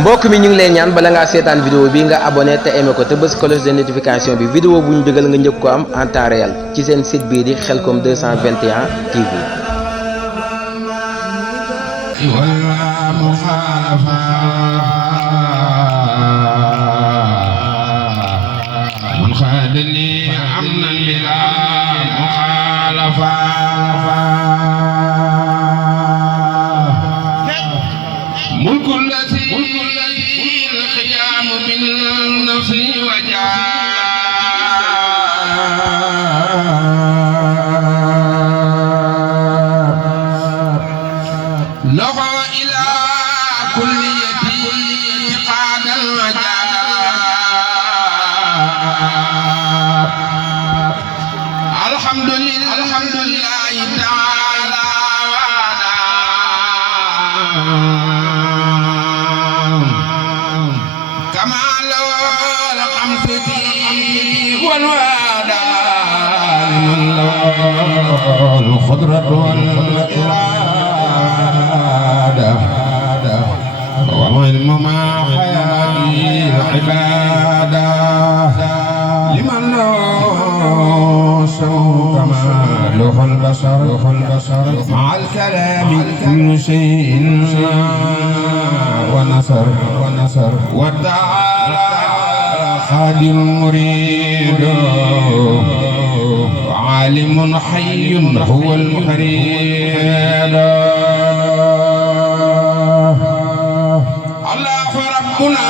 mbokk mi ñu ngi lay ñaan bala ngaa seetaan vidéo bi nga abonné te aimé ko te bës cloche de notification bi vidéo bu ñu dugal nga njëkk ko am en temps réel ci seen site bii di Khelcom 221 TV. الخضرة والإرادة والعلم مع حياتي العبادة لمن له كماله البشر مع الكلام كل شيء ونصر وتعالى خادر مريد عالم حي هو المحرير الله ربنا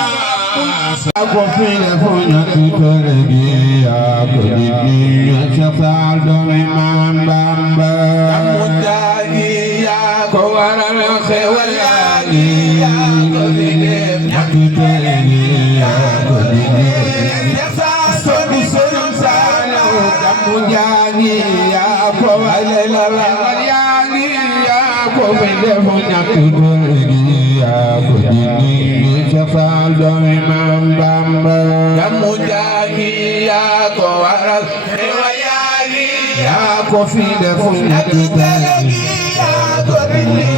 وفي لفنك ترقي يا قديمي شفاع الإمام بامبا مجاهي يا كوار الخير يا قديمي ترقي يا قديمي Mujani ya ko alela Mujani ya ko bele munyakuri ya ko dini chafal do Imam Bamba Mujani ya ko waral Mujani ya ko fide munyakuri ya ko dini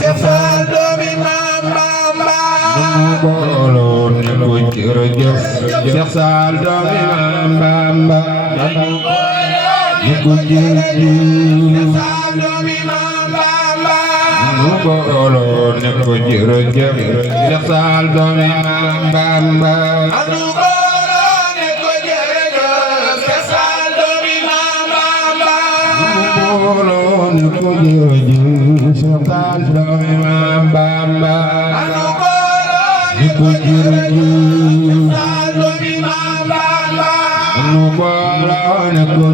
chafal do Imam Bamba Bolo ni ko jerejef chafal do Imam Bamba Niku jërëjëf Nubolo niku jërëjëf Sal doomi Maam Bamba Nubolo niku jërëjëf Sal doomi Maam Bamba Nubolo niku jërëjëf Sal doomi Maam Bamba Nubolo niku jërëjëf Sal doomi Maam Bamba Nubolo niku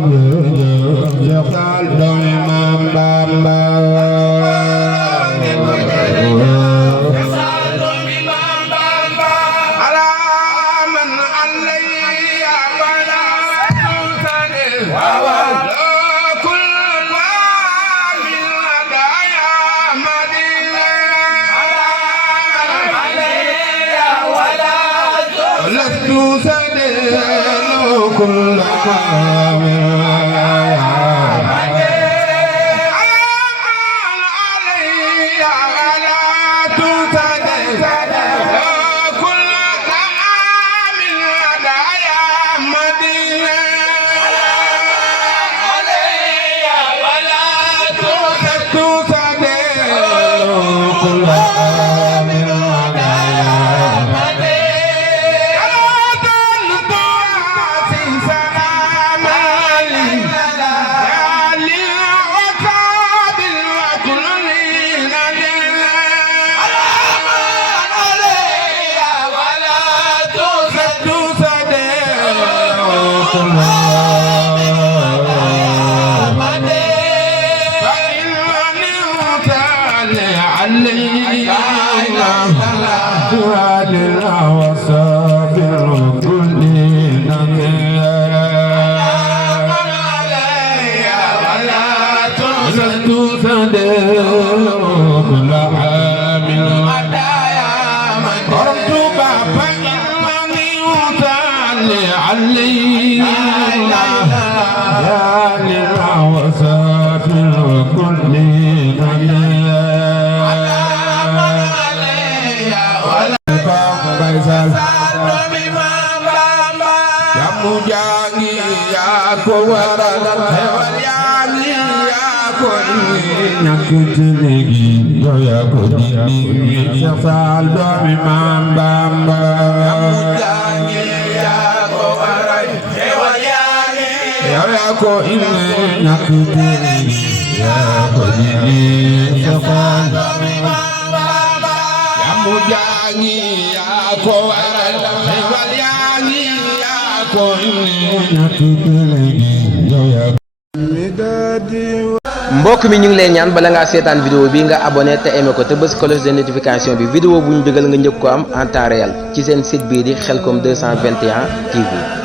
Sal doomi Maam Bamba Sal doomi Maam Bamba ala man alayya wala tutane wa kul min adaya madina ala man alayya wala tutane كل علي ko waral xewal yaa ngi yaa ko indi ñàkk ci léegi yow yaa ko dindi Cheikh Fall doomi Maam Bamba yaa ngi yaa ko waral xewal yaa ngi yow yaa ko indi ñàkk ci léegi yaa ko dindi Cheikh Fall doomi Maam Bamba yamu yaa ngi yaa ko waral xewal yaa ngi yaa ko indi ñàkk ci léegi yow yaa mbokk mi ñu ngi lay ñaan bala ngaa seetaan vidéo bi nga abonné te aimé ko te bës cloche de notification bi vidéo bu ñu dugal nga njëkk ko am en temps réel ci seen site bii di Khelcom 221 TV